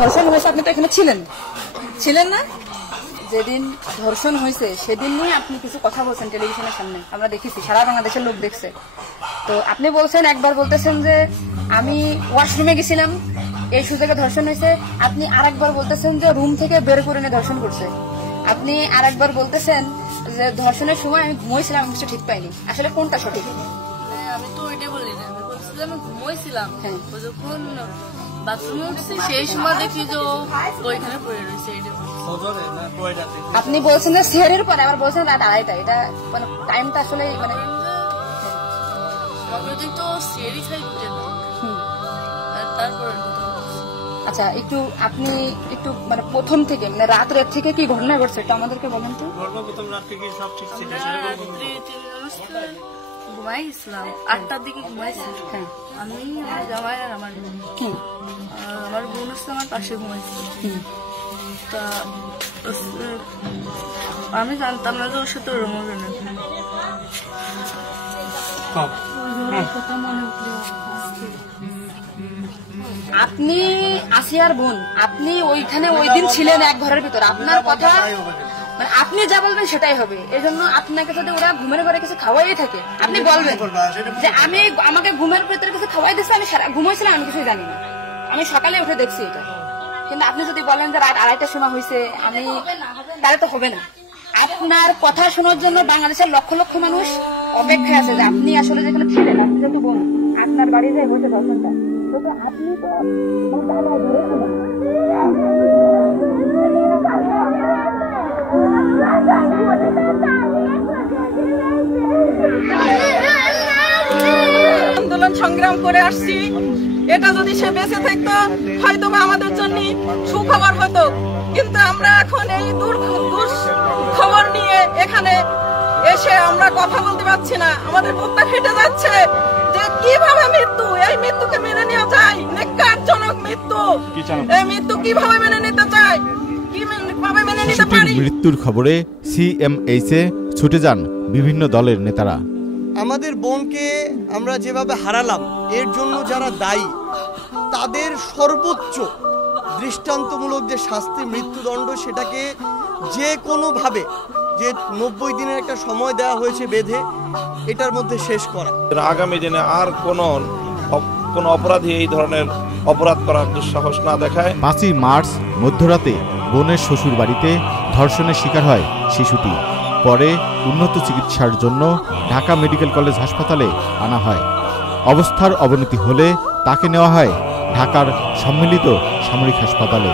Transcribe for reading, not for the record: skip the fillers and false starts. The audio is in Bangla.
ধর্ষণ হয়েছে আপনি তো এখানে ছিলেন না? যেদিন ধর্ষণ হয়েছে সেদিন নিয়ে আপনি কিছু কথা বলছেন টেলিভিশনের সামনে, আমরা দেখেছি, সারা বাংলাদেশের লোক দেখছে। তো আপনি বলছেন, একবার বলতেছেন যে আমি ওয়াশরুমে গেছিলাম এই সুযোগে ধর্ষণ হয়েছে, আপনি আরেকবার বলতেছেন যে রুম থেকে বের করে নিয়ে ধর্ষণ করছে, আপনি আরেকবার বলতেছেন যে ধর্ষণের সময় আমি ঘুমাইছিলাম, আমি কিছু ঠিক পাইনি। আসলে কোনটা সঠিক? আমি তো ওইটাই বলি না, আমি বলছিলাম আমি ঘুমাইছিলাম, যখন বাথরুমে উঠছি সেই সময় দেখি যে ওইখানে পড়ে রয়েছে। আপনি বলছেন যে সিহারের পরে, আবার বলছেন রাত 2:30, এটা মানে টাইমটা আসলে মানে তো সিহারি খাই তারপর। আচ্ছা, আপনি একটু মানে প্রথম থেকে মানে রাত থেকে কি ঘটনা ঘটছে একটু আমাদেরকে বলেন তো। প্রথম রাত থেকে সব ঠিক ছিল, ঘুমাইছিলাম 8টার দিকে ঘুমাইছিলাম। আমি আমার জামাই আর আমার বোন হচ্ছে আমার পাশে ঘুমাইছিল। তা আমি জানতাম না যে ওর সাথে ওরম হবে না। আপনি আসিয়ার বোন, আপনি ওইখানে ওই দিন ছিলেন এক ঘরের ভিতর, আপনার কথা মানে আপনি যা বলবেন সেটাই হবে। এই জন্য আপনাকে যদি ওরা ঘুমের ঘরে কিছু খাওয়াই থাকে আপনি বলবেন যে আমাকে ঘুমের ভিতরে কিছু খাওয়াই দিচ্ছে, আমি ঘুমাইছিলাম, আমি কিছুই জানি না, আমি সকালে উঠে দেখছি এটা। কিন্তু আপনি যদি বলেন যে রাত 2:30টার সময় হয়েছে, তাহলে তো হবে না। আপনার কথা শোনার জন্য বাংলাদেশের লক্ষ লক্ষ মানুষ অপেক্ষায় আছে যে আপনি আসলে যেখানে ছিলেন, আপনি যেহেতু বোন, আপনার বাড়ি যায় হয়েছে ধর্ষণটা, তো আপনি তো আন্দোলন সংগ্রাম করে আসছি, এটা যদি সে বেঁচে থাকতো হয়তো আমাদের জন্য সুখবর হতো। কিন্তু আমরা এখন এই খবর নিয়ে এখানে এসে আমরা কথা বলতে পারছি না, আমাদের বুকটা ফেটে যাচ্ছে যে কিভাবে মৃত্যু, এই মৃত্যুকে মেনে নেওয়া যায়? নেককারজনক মৃত্যু, এই মৃত্যু কিভাবে মেনে নিতে চায়, কিভাবে মেনে নিতে পারি? মৃত্যুর খবরে সিএমএইচে ছুটে যান বিভিন্ন দলের নেতারা। আমাদের বোনকে আমরা যেভাবে হারালাম এর জন্য যারা দায়ী তাদের সর্বোচ্চ দৃষ্টান্তমূলক যে শাস্তি, মৃত্যুদণ্ড, সেটাকে যে কোনোভাবে, যে 90 দিনের একটা সময় দেওয়া হয়েছে বেঁধে, এটার মধ্যে শেষ করা। আগামী দিনে আর কোন অপরাধী এই ধরনের অপরাধ করার দুঃসাহস না দেখায়। 5ই মার্চ মধ্যরাতে বোনের শ্বশুর বাড়িতে ধর্ষণের শিকার হয় শিশুটি। পরে উন্নত চিকিৎসার জন্য ঢাকা মেডিকেল কলেজ হাসপাতালে আনা হয়। অবস্থার অবনতি হলে তাকে নেওয়া হয় ঢাকার সম্মিলিত সামরিক হাসপাতালে।